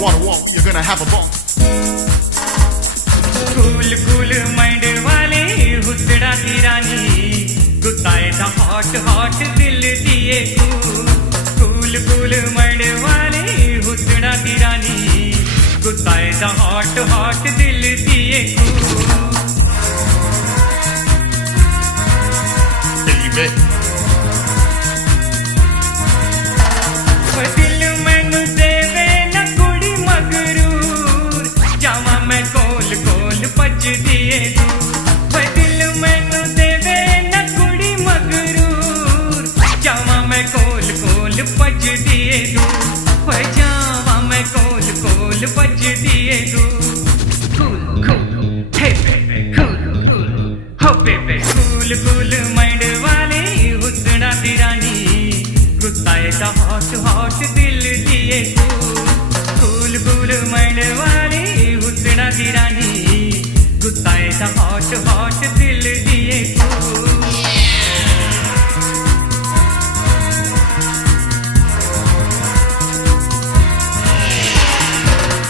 Wanna walk, you're gonna have a bump. Cool cool mind वाले हुसड़ा दी रानी गुस्साए दा hot hot दिल दिए कूल कूल माइंड वाले हुसड़ा दी रानी गुस्साए दा हॉट हॉट दिल दिए Baby. दिल मैनू देवे न कुड़ी मगरूर जावा मैं कोल कोल भज दिए दिल मैनू देवे न कुड़ी मगरूर जावा मैं कोल कोल भज दिए जावा मैं कोल कोल भज दिए कूल कूल हे बेबी कूल हो बेबी कूल कूल माइंड वाले हुसड़ा दी रानी गुस्साए दा हॉट हॉट दिल दिए कूल कूल माइंड वाले हुसड़ा दी रानी गुस्साए दा हॉट हॉट दिल दिए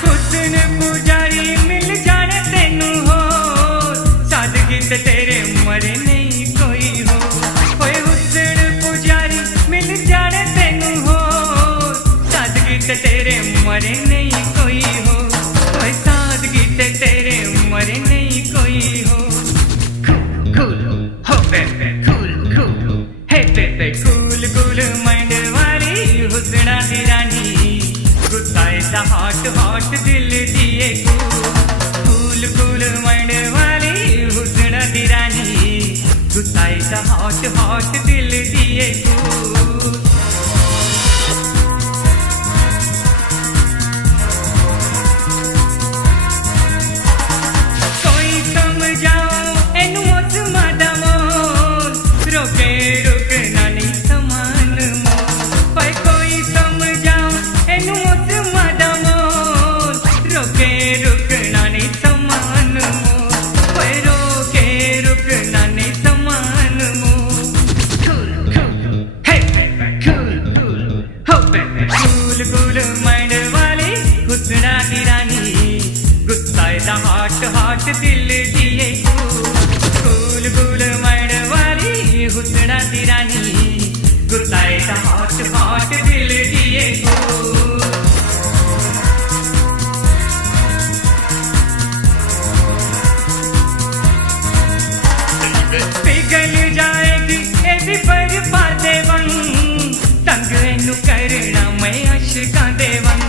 हुस्न पुजारी मिल जाने तेनू हो सादगी ते तेरे मरे नहीं कोई हो ओए हुस्न पुजारी मिल जाने तेनू हो सादगी ते तेरे मरे नहीं कोई हो ओए सादगी ते तेरे मरे नहीं कोई हो कूल हो बेबे कूल कूल हे बेबे कूल कूल माइंड वाली हुसड़ा दी रानी गुस्साए दा हॉट हॉट दिल दिए कूल कूल माइंड वाली हुसड़ा दी रानी गुस्साए दा हॉट हॉट दिल दिए कोई समझाओ एनू मौसमा दा मोल रोके रुकना नहीं समान मोल पर कोई समझाओ एनू मौसमा दा मोल रोके रुकना नहीं समान मोल पर रोके रुकना नहीं समान मोल कूल कूल हे बेबी कूल कूल हो बेबी कूल कूल माइंड वाली हुसड़ा दी रानी गुस्साए दा हॉट हॉट दिल दिए कूल कूल माइंड वाली हुसड़ा दी रानी गुस्साए दा हॉट हॉट दिल दिए पिघल जाएगी ए भी बर्बादे वन तंग एनू करना मैं अशका देवन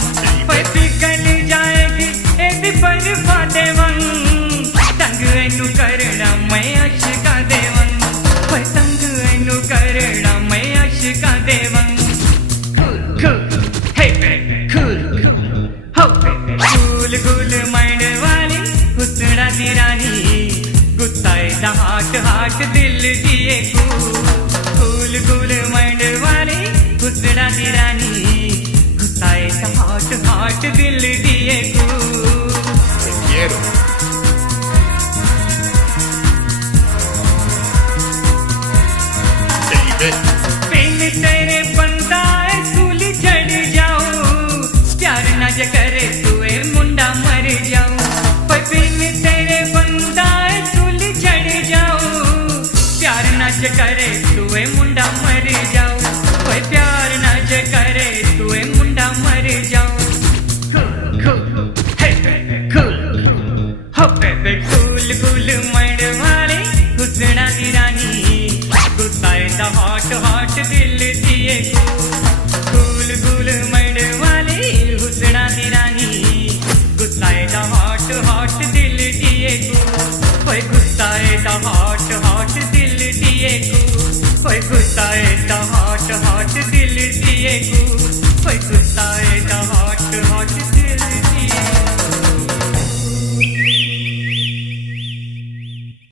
पिघल जाएगी ए भी बर्बादे वन तंग एनू करना मैं अशका देवन तंग एनू करना मैं अशका देवन कूल हे बेबी कूल हो बेबी कूल कूल माइंड वाली हुसड़ा दी रानी गुस्साए दा हॉट हॉट दिल दिए कूल कूल माइंड वाली हुसड़ा दी रानी गुस्साए दा हॉट हॉट दिल दिए Te quiero. Baby. बिन तेरे बंदा सूल चढ़ जाओ प्यार ना जे करे तुए मुंडा मर जाओ बिन तेरे बंदा सूल चढ़ जाओ प्यार ना जे करे तुए मुंडा मर जाओ प्यार ना जे करे तुए मुंडा मर जाओ कूल हे बेबी कूल हो बेबी कूल कूल माइंड वाली हुसड़ा दी रानी गुस्साए दा हॉट हॉट दिल दिए कूल कूल माइंड वाली हुसड़ा दी रानी गुस्साए दा हॉट हॉट दिल दिए गुस्साए दा हॉट हॉट दिल दिए गुस्साए दा हॉट हॉट दिल दिए गुस्साए दा हॉट हॉट दिल दिए